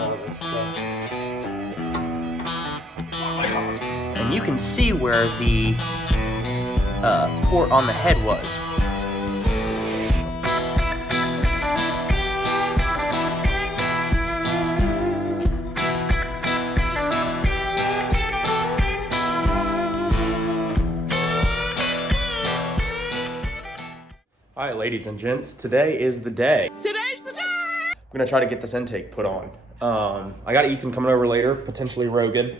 smell of this stuff. And you can see where the port on the head was. All right, ladies and gents, today is the day. Today's the day! I'm gonna try to get this intake put on. I got Ethan coming over later, potentially Rogan.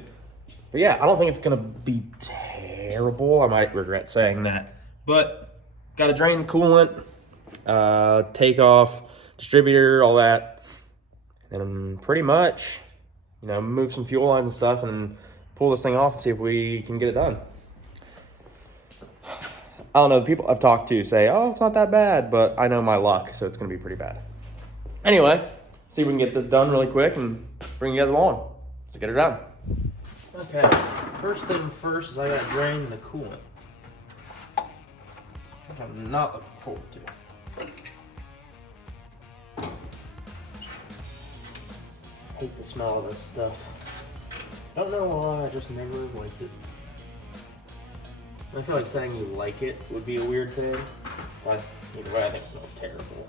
But yeah, I don't think it's gonna be terrible. I might regret saying that. But gotta drain the coolant, take off distributor, all that. And pretty much, move some fuel lines and stuff and pull this thing off and see if we can get it done. I don't know, the people I've talked to say, oh, it's not that bad, but I know my luck, so it's gonna be pretty bad. Anyway, see if we can get this done really quick and bring you guys along. Let's get it done. Okay, first thing first is I gotta drain the coolant, which I'm not looking forward to. I hate the smell of this stuff. Don't know why, I just never liked it. I feel like saying you like it would be a weird thing, but either way, I think it smells terrible.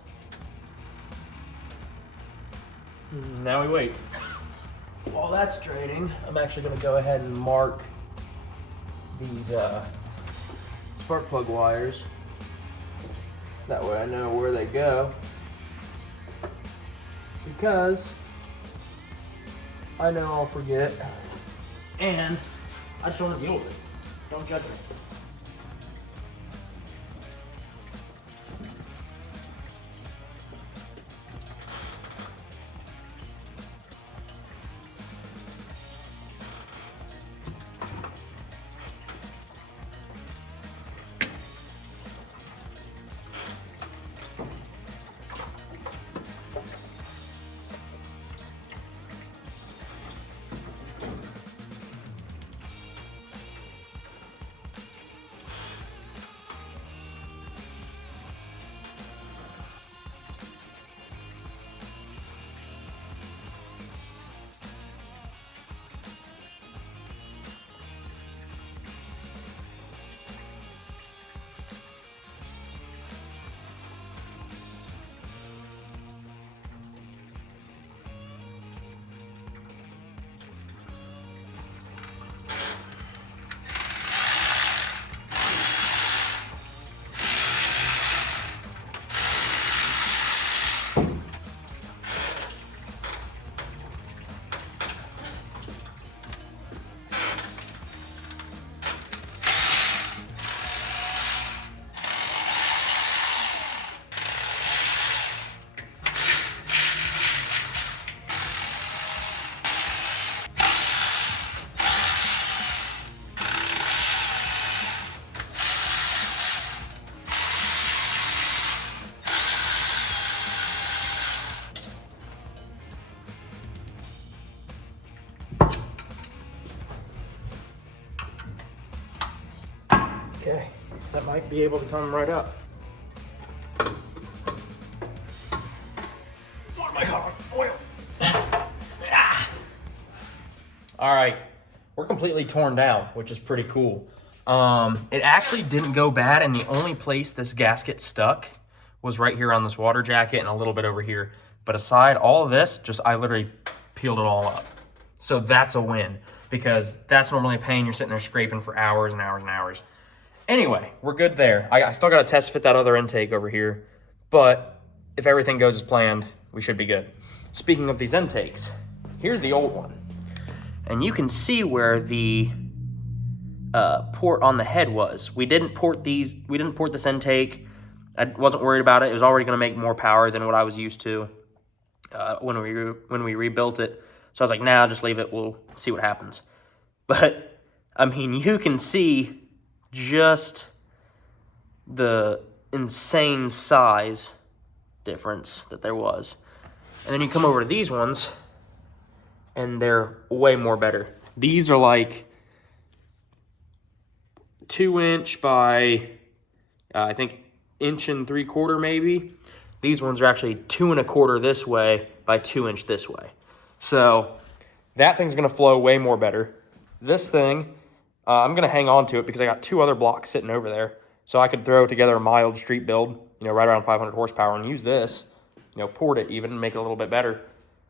Now we wait. While that's draining, I'm actually going to go ahead and mark these spark plug wires. That way I know where they go. Because I know I'll forget, and I just want to deal with it. Don't judge me. Okay, that might be able to come right up. What am I calling? Oil. All right, we're completely torn down, which is pretty cool. It actually didn't go bad, and the only place this gasket stuck was right here on this water jacket and a little bit over here. But aside all of this, I literally peeled it all up. So that's a win, because that's normally a pain. You're sitting there scraping for hours and hours and hours. Anyway, we're good there. I still got to test fit that other intake over here, but if everything goes as planned, we should be good. Speaking of these intakes, here's the old one. And you can see where the port on the head was. We didn't port this intake. I wasn't worried about it. It was already going to make more power than what I was used to when we rebuilt it. So I was like, nah, just leave it. We'll see what happens. But, I mean, you can see just the insane size difference that there was. And then you come over to these ones, and they're way more better. These are like 2-inch by, I think, 1 3/4 maybe. These ones are actually 2 1/4 this way by 2 inch this way. So that thing's gonna flow way more better. This thing, I'm gonna hang on to it because I got 2 other blocks sitting over there. So I could throw together a mild street build, you know, right around 500 horsepower and use this, you know, port it even and make it a little bit better.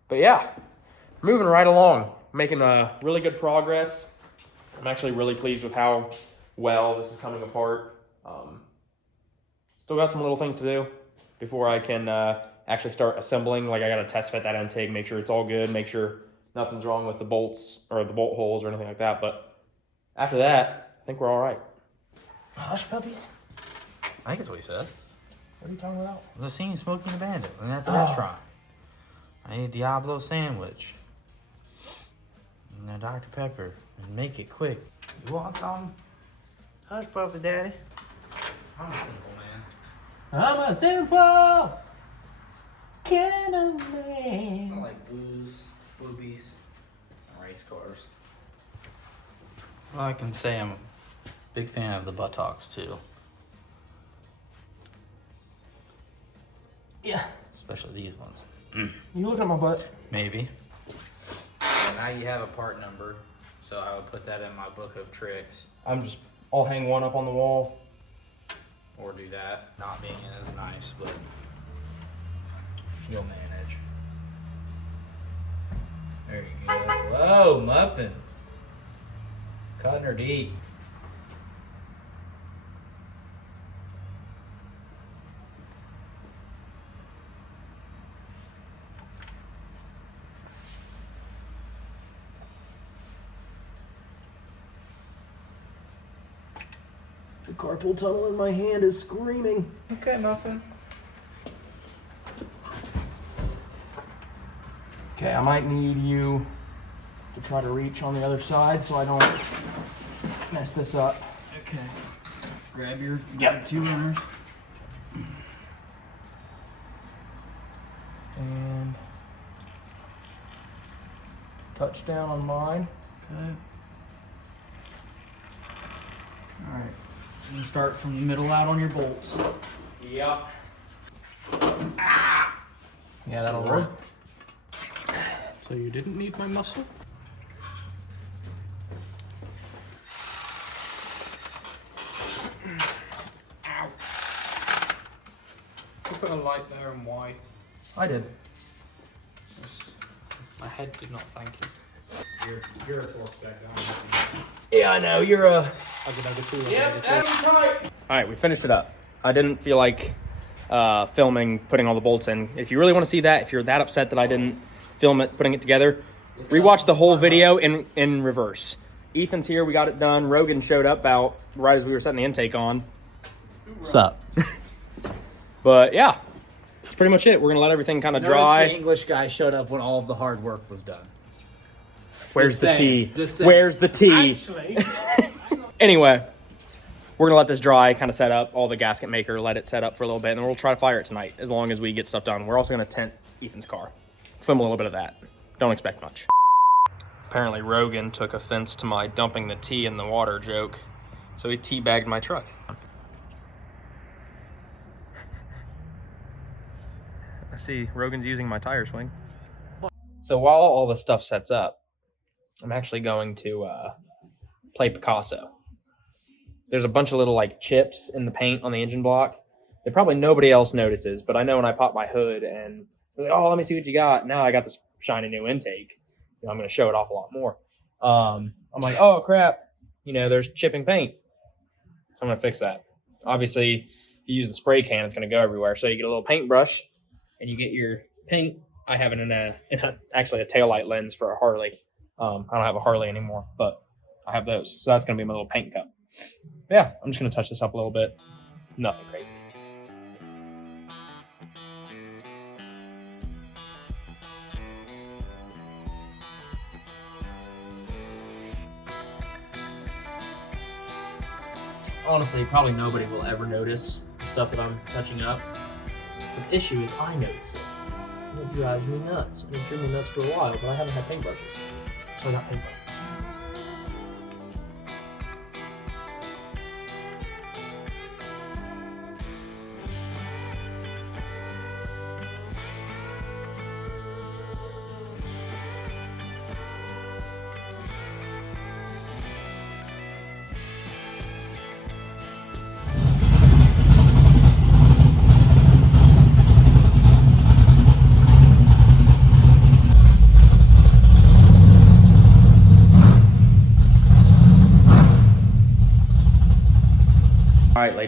But yeah, moving right along, making really good progress. I'm actually really pleased with how well this is coming apart. Still got some little things to do before I can actually start assembling. Like I gotta test fit that intake, make sure it's all good, make sure nothing's wrong with the bolts or the bolt holes or anything like that. But after that, I think we're all right. Hush puppies? I think that's what he said. What are you talking about? The scene Smokey and the Bandit. We're at the restaurant. I need a Diablo sandwich. And a Dr. Pepper. And make it quick. You want some? Hush puppies, Daddy. I'm a simple man. I'm a simple kind of man. I like boobies, and race cars. Well, I can say I'm a big fan of the buttocks, too. Yeah. Especially these ones. You looking at my butt? Maybe. Well, now you have a part number, so I would put that in my book of tricks. I'll hang one up on the wall. Or do that. Not being as nice, but you'll manage. There you go. Whoa, muffin. Cutting her deep. The carpal tunnel in my hand is screaming. Okay, muffin. Okay, I might need you to try to reach on the other side so I don't mess this up. Okay. Grab your 2 runners. And touch down on mine. Okay. All right. I'm gonna start from the middle out on your bolts. Yep. Ah! Yeah, that'll work. So you didn't need my muscle? Ow. You put a light there and why? I did. Yes. My head did not thank you. You're a torque back down. Yeah, I know. You're a... Yep, that's right. All right, we finished it up. I didn't feel like filming, putting all the bolts in. If you really want to see that, if you're that upset that I didn't film it, putting it together, rewatch the whole video in reverse. Ethan's here. We got it done. Rogan showed up about right as we were setting the intake on. What's up? But yeah, that's pretty much it. We're going to let everything kind of dry. The English guy showed up when all of the hard work was done. Where's the tea? Just saying. Where's the tea? Actually, Anyway, we're going to let this dry, kind of set up all the gasket maker, let it set up for a little bit, and then we'll try to fire it tonight as long as we get stuff done. We're also going to tent Ethan's car. Film a little bit of that. Don't expect much. Apparently Rogan took offense to my dumping the tea in the water joke, so he teabagged my truck. I see Rogan's using my tire swing. So while all this stuff sets up, I'm actually going to play Picasso. There's a bunch of little like chips in the paint on the engine block that probably nobody else notices, but I know when I pop my hood and they're like, oh, let me see what you got. Now I got this shiny new intake. You know, I'm going to show it off a lot more. I'm like, oh crap, you know, there's chipping paint. So I'm going to fix that. Obviously, if you use the spray can, it's going to go everywhere. So you get a little paintbrush and you get your paint. I have it in actually a taillight lens for a Harley. I don't have a Harley anymore, but I have those. So that's going to be my little paint cup. Yeah, I'm just going to touch this up a little bit. Nothing crazy. Honestly, probably nobody will ever notice the stuff that I'm touching up. But the issue is I notice it. And it drives me nuts. And it drove me nuts for a while, but I haven't had paintbrushes. So I got paintbrushes.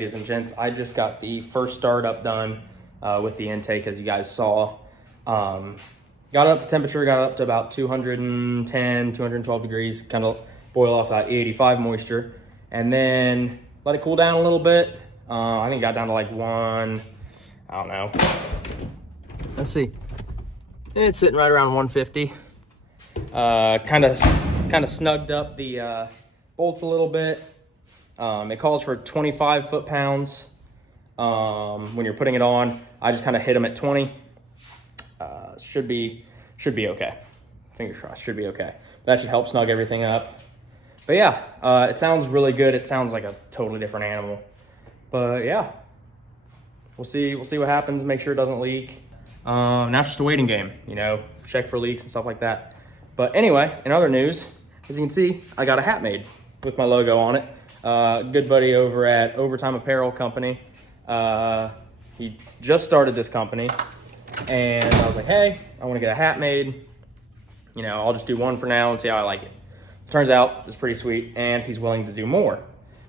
ladies and gents. I just got the first startup done with the intake, as you guys saw. Got it up to temperature, got it up to about 210, 212 degrees, kind of boil off that E85 moisture, and then let it cool down a little bit. I think it got down to like I don't know. Let's see. It's sitting right around 150. Kind of snugged up the bolts a little bit. It calls for 25 foot-pounds when you're putting it on. I just kind of hit them at 20. Should be okay. Fingers crossed, should be okay. That should help snug everything up. But yeah, it sounds really good. It sounds like a totally different animal. But yeah, we'll see what happens. Make sure it doesn't leak. Now it's just a waiting game, you know, check for leaks and stuff like that. But anyway, in other news, as you can see, I got a hat made with my logo on it. Good buddy over at Overtime Apparel Company. He just started this company, and I was like, hey, I want to get a hat made. You know, I'll just do one for now and see how I like it. Turns out it's pretty sweet, and he's willing to do more.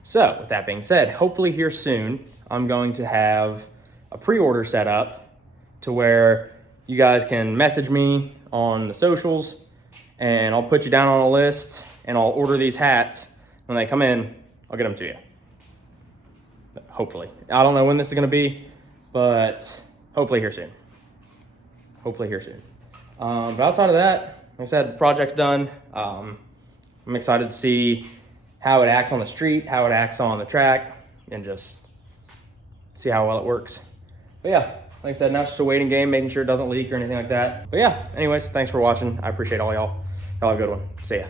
So with that being said, hopefully here soon, I'm going to have a pre-order set up to where you guys can message me on the socials, and I'll put you down on a list, and I'll order these hats. When they come in, I'll get them to you. Hopefully. I don't know when this is going to be, but hopefully here soon. Hopefully here soon. But outside of that, like I said, the project's done. I'm excited to see how it acts on the street, how it acts on the track, and just see how well it works. But yeah, like I said, now it's just a waiting game, making sure it doesn't leak or anything like that. But yeah, anyways, thanks for watching. I appreciate all y'all. Y'all have a good one. See ya.